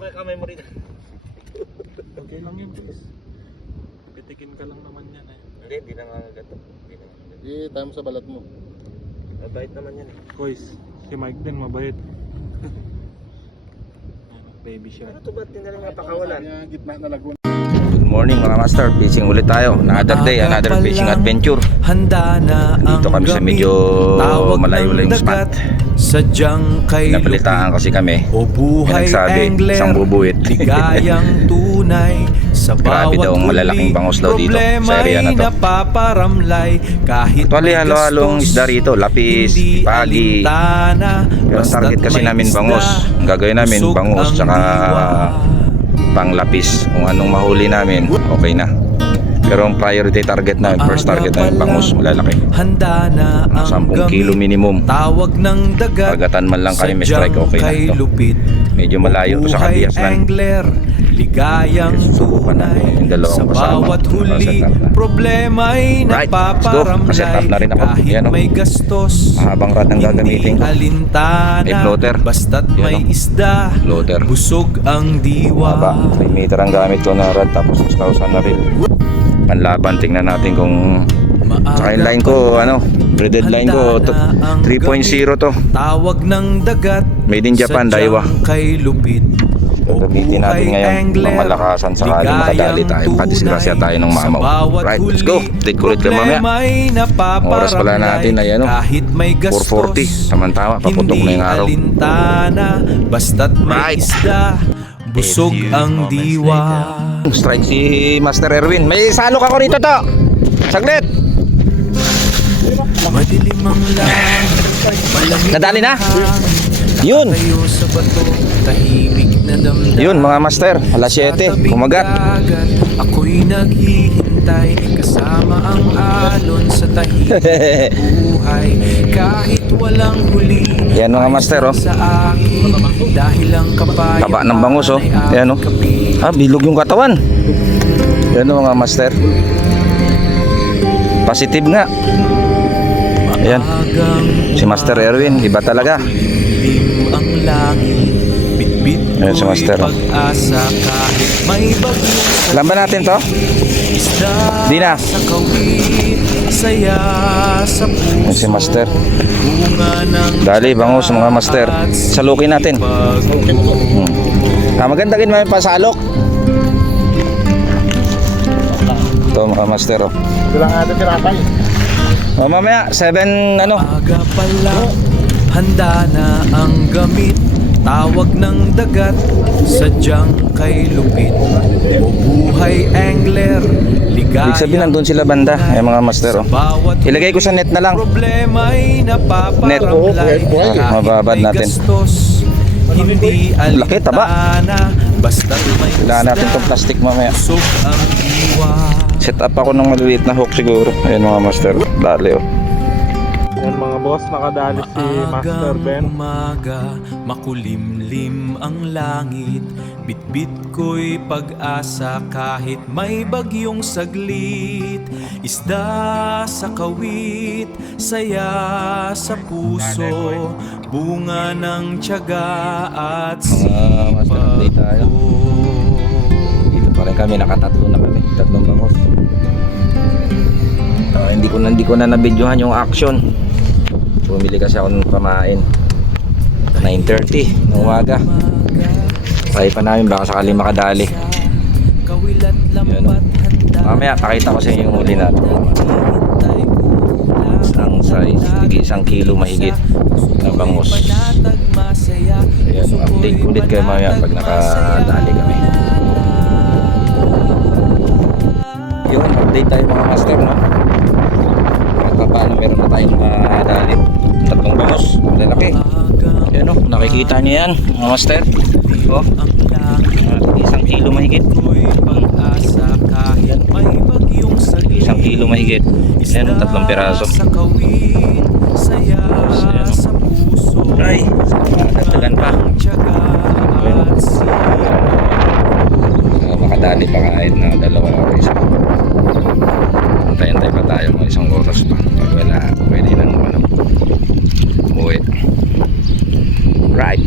kaya kamay mo rin. Okay lang yun, please. Pitikin ka lang naman yan eh. Hindi na nga gato. Hindi na nga. Tayo mo sa balat mo. Mabait naman yan eh. Boys, si Mike din mabait. Baby siya. Ano to ba't hindi na rin mapakawalan? Gitna na lagoon. Good morning mga master, fishing ulit tayo. Another day, another fishing adventure. Handa na ang Dito kami sa medyo malayo-layong spot. Sadyang kay Napalitaan kasi kami. o buhay Nagsabi, angler, isang bubuit. ligayang tunay sa Grabe bawat daw ang malalaking bangos daw dito sa area na to. napaparamlay kahit Actually, may halo-halong gastos, isda rito. Lapis, hindi pagi. alintana, Pero ang target basta't kasi may namin isda, bangus. Ang gagawin namin busog bangus ang tsaka diwa. panglapis. Kung anong mahuli namin, okay na. Pero ang priority target namin, first target namin, bangus, malalaki. Handa na ang 10 kilo minimum. tawag ng dagat. Pagatan man lang kami, may strike, okay na Sadyang to. kay lupit. Medyo malayo to sa Buhay Kadiaslan. angler, ligayang Susubukan natin tunay yung dalawang sa kasama. bawat huli, Set up na. problema'y Right, let's go. napaparamlay Kasi-set up na rin ako. kahit Yan, oh. may gastos. Mahabang rod ang gagamitin ko. Hindi alintana, May floater. basta't Yan, may oh. isda, Floater. busog ang diwa. Haba, 3 meter ang gamit ko na rod, tapos 6,000 na rin. Panlaban, tingnan natin kung saka yung line ko, threaded line ko 3.0 to. Tawag ng dagat, Made in Japan, sadyang Daiwa. kay lupit. Gagamitin natin ngayon ng malakasan saka makadali tayo, makadisgrasya tayo ng mamaw. Right, let's go. Update ko ulit kayo mamaya. Ang oras pala natin ay 4:40. Samantama, paputok na yung araw. Alintana, basta't Right. may isda, busog ang diwa. Strike si Master Erwin. May salok ako rito to. Saglit. Madilim ang langit, malamig Nadali na? ang hangin, Yun. nakatayo sa bato, tahimik na damdamin. Yun mga master, alas 7, kumagat. Ako'y naghihintay kasama ang alon sa tahimik buhay. Kahit walang huli, Yan mga master, oh. sa akin, dahil ang kapayapaan Taba ng bangus, oh. ay Yan, oh. aking kapiling. Bilog yung katawan. Yan mga master. Positive nga. Ayan. Si Master Erwin, iba talaga. Lim ang langit, bitbit Ayan si ko'y Master. pag-asa kahit may bagyong sa Alam ba natin to? isda Di na. sa kawit, saya sa puso. Ayan si Master. Bunga ng Dali, bangus mga master. Salukin natin. Magandagin mo yung pasalok. Ito mga master, oh. Bilang natin si Rapay. Mamaya, 7 aga pa lang, handa na ang gamit. Tawag ng dagat, sadyang kay lupit. O buhay angler, ligaya. Ibig sabihin nandun sila banda, ay mga master, oh. Ilagay ko sa net na lang. Problema'y Net. napaparamlay. Okay, mababad Kahit may natin. gastos, hindi Laki, taba. alintana, basta't may Kailangan natin isda, itong plastic mamaya. busog ang diwa. Set up ako ng maliliit na hook siguro. Ayan mga master, dali, oh. Yan mga boss, nakadali si Master Ben. Umaga, makulimlim ang langit. Bitbit ko'y pag-asa kahit may bagyong saglit. Isda sa kawit, saya sa puso, bunga ng tiyaga at Mga master, update tayo. sipag. Dito pa rin kami, nakatatlo na kami, 3 bangos. Hindi ko na nabidyohan yung action. Bumili kasi ako ng pamain 9:30 ng umaga. Try pa namin, baka sakali makadali. Yan, oh. Mamaya pakita ko sa inyo yung huli natin. Ang size, higi 1 kilo mahigit na bangus. Ayan, update ko ulit kayo mamaya pag nakadali kami. Yun, update tayo mga master, no? Kahit paano meron na tayong madali. 3 bangos, lalaki. Yan, no? Nakikita niyo yan mga master. Oh, 1 kilo mahigit. 1 kilo mahigit. Yan, 3 piraso. Ay, dagdagan pa. Makadali pa kahit na 2 o 1. Antay-antay pa tayo mga 1 oras pa. Pag wala, pwede nang umuwi. Right.